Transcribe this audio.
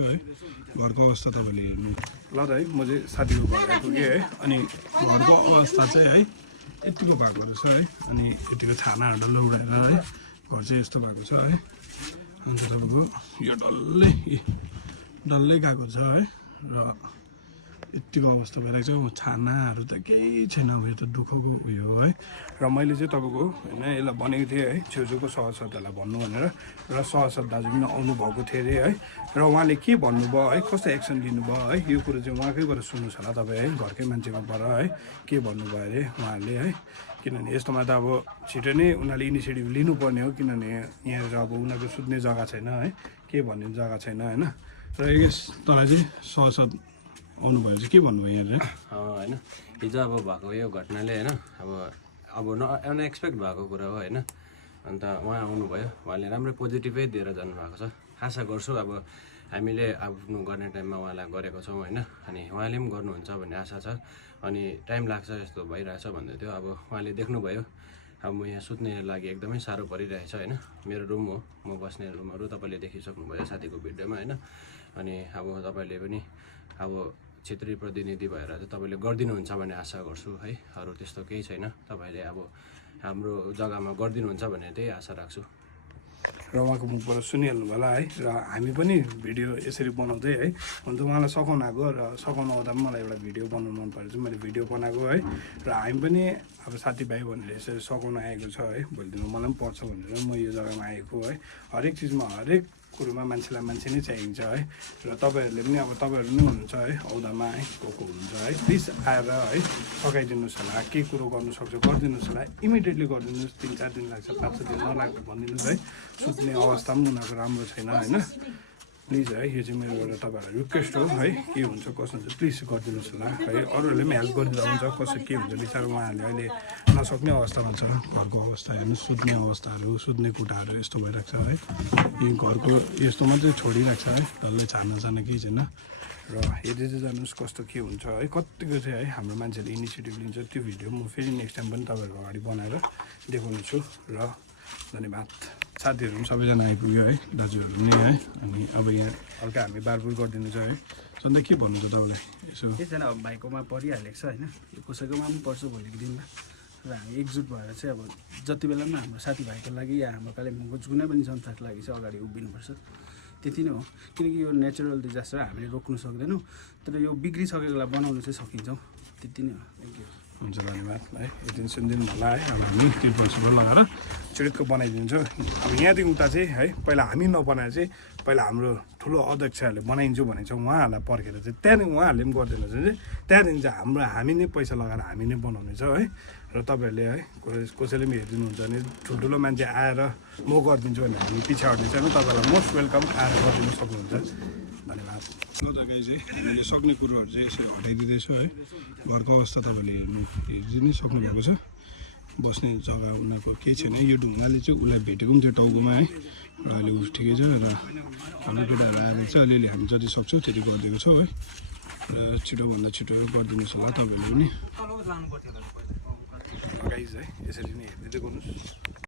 है घरको अवस्था तपाईँले हेर्नु ल त है म चाहिँ साथीको घर आइपुगेँ है अनि घरको अवस्था चाहिँ है यतिको भएको रहेछ है अनि यतिको छानाहरू डल्लै उडाएर है घर चाहिँ यस्तो भएको छ है अन्त तपाईँको यो डल्लै गएको छ है र यतिको अवस्था भइरहेको छ छानाहरू त केही छैन अब यो त दुःखको उयो हो है र मैले चाहिँ तपाईँको होइन यसलाई भनेको थिएँ है छेउछेउको सहसदहरूलाई भन्नु भनेर र सहसद दाजु पनि आउनुभएको थियो अरे है र उहाँले के भन्नुभयो है कस्तो एक्सन लिनुभयो है यो कुरो चाहिँ उहाँकैबाट सुन्नुहोस् होला तपाईँ है घरकै मान्छेकोबाट है के भन्नुभयो अरे उहाँहरूले है किनभने यस्तोमा त अब छिटो नै उनीहरूले इनिसिएटिभ लिनुपर्ने हो किनभने यहाँ अब उनीहरूको सुत्ने जग्गा छैन है के भन्ने जग्गा छैन होइन र यस तँलाई चाहिँ सहसद आउनुभयो चाहिँ के भन्नुभयो यहाँ होइन हिजो अब भएको यो घटनाले होइन अब अनएक्सपेक्ट भएको कुरा हो होइन अन्त उहाँ आउनुभयो उहाँले राम्रै पोजिटिभै दिएर जानुभएको छ आशा गर्छु अब हामीले आफ्नो गर्ने टाइममा उहाँलाई गरेको छौँ होइन अनि उहाँले पनि गर्नुहुन्छ भन्ने आशा छ अनि टाइम लाग्छ यस्तो भइरहेछ भन्दै थियो अब उहाँले देख्नुभयो अब म यहाँ सुत्ने लागि एकदमै साह्रो परिरहेछ होइन मेरो रुम हो म बस्ने रुमहरू तपाईँले देखिसक्नुभयो साथीको भिडियोमा होइन अनि अब तपाईँले पनि अब क्षेत्रीय प्रतिनिधि भएर चाहिँ तपाईँले गरिदिनुहुन्छ भन्ने आशा गर्छु है अरू त्यस्तो केही छैन तपाईँले अब हाम्रो जग्गामा गरिदिनुहुन्छ भन्ने त्यही आशा राख्छु र उहाँको मुखबाट सुनिहाल्नु होला है र हामी पनि भिडियो यसरी बनाउँदै है अन्त उहाँलाई सघाउन आएको र सघाउन आउँदा पनि मलाई एउटा भिडियो बनाउनु मन परेर चाहिँ मैले भिडियो बनाएको है र हामी पनि अब साथीभाइ भनेर यसरी सघाउन आएको छ है भोलि दिनमा मलाई पनि पर्छ भनेर म यो जग्गामा आएको है हरेक चिजमा हरेक कुरोमा मान्छेलाई मान्छे नै चाहिन्छ है र तपाईँहरूले पनि अब तपाईँहरू नै हुनुहुन्छ है औदामा है को हुनुहुन्छ है प्लिज आएर है सघाइदिनुहोस् होला के कुरो गर्नु सक्छ गरिदिनुहोस् होला इमिडिएटली गरिदिनुहोस् 3-4 दिन लाग्छ 5-6 दिन नलाग्छ भनिदिनुहोस् है सुत्ने अवस्था पनि उनीहरूको राम्रो छैन होइन प्लिज है यो चाहिँ मेरो एउटा तपाईँहरूलाई रिक्वेस्ट हो है के हुन्छ कसो हुन्छ प्लिज गरिदिनुहोस् होला है अरूहरूले पनि हेल्प गरिदिँदा हुन्छ कसो के हुन्छ बिचरा उहाँहरूले अहिले नसक्ने अवस्थामा छ घरको अवस्था हेर्नु सुत्ने अवस्थाहरू सुत्ने कुटाहरू यस्तो भइरहेको छ है यो घरको यस्तो मात्रै छोडिरहेको छ है डल्लै छाना केही छैन र हेर्दै चाहिँ जानुहोस् कस्तो के हुन्छ है कतिको चाहिँ है हाम्रो मान्छेले इनिसिएटिभ लिन्छ त्यो भिडियो म फेरि नेक्स्ट टाइम पनि तपाईँहरूको अगाडि बनाएर देखाउने छु र धन्यवाद साथीहरू पनि सबैजना आइपुग्यो है दाजुहरू पनि है अनि अब यहाँ हल्का हामी बारबुर गरिदिनु छ है सधैँ के भन्नु छ तपाईँलाई यसो के छैन अब भाइकोमा परिहालेको छ होइन यो कसैकोमा पनि पर्छ भोलिको दिनमा र हामी एकजुट भएर चाहिँ अब जति बेला पनि हाम्रो साथीभाइको लागि या हाम्रो कालिम्पोङको जुनै पनि जनताको लागि चाहिँ अगाडि उभिनुपर्छ त्यति नै हो किनकि यो नेचुरल डिजास्टर हामीले रोक्नु सक्दैनौँ तर यो बिग्रिसकेकोलाई बनाउनु चाहिँ सकिन्छौँ त्यति नै हो थ्याङ्क यू हुन्छ धन्यवाद है एकदिन सुनिदिनु होला है अब हामी तिर्पल सिर्पल लगाएर चिडिक्क बनाइदिन्छ अब यहाँदेखि उता चाहिँ है पहिला हामी नबनाएर चाहिँ पहिला हाम्रो ठुलो अध्यक्षहरूले बनाइदिन्छु भनेको छ उहाँहरूलाई पर्खेर चाहिँ त्यहाँदेखि उहाँहरूले पनि गरिदिनु चाहिँ त्यहाँदेखि चाहिँ हाम्रो हामी नै पैसा लगाएर हामी नै बनाउने छ है र तपाईँहरूले है कसैले पनि हेरिदिनुहुन्छ भने ठुल्ठुलो मान्छे आएर म गरिदिन्छु भने हामी पछि हट्ने चाहिँ तपाईँलाई मोस्ट वेलकम आएर गरिदिनु सक्नुहुन्छ धन्यवाद ल त गाई चाहिँ हामीले सक्ने कुरोहरू चाहिँ यसरी हटाइदिँदैछ है घरको अवस्था तपाईँले हेरिदिनै सक्नुभएको छ बस्ने जग्गा उनीहरूको केही छैन यो ढुङ्गाले चाहिँ उसलाई भेटेको पनि थियो टाउकोमा है र अहिले ऊ ठिकै छ र हाम्रो केटाहरू आएर चाहिँ अलिअलि हामी जति सक्छौँ त्यति गरिदिएको छौँ है र छिटोभन्दा छिटो गरिदिनुहोस् होला तपाईँहरूले पनि गाइज है यसरी नै हेर्दै गर्नुहोस्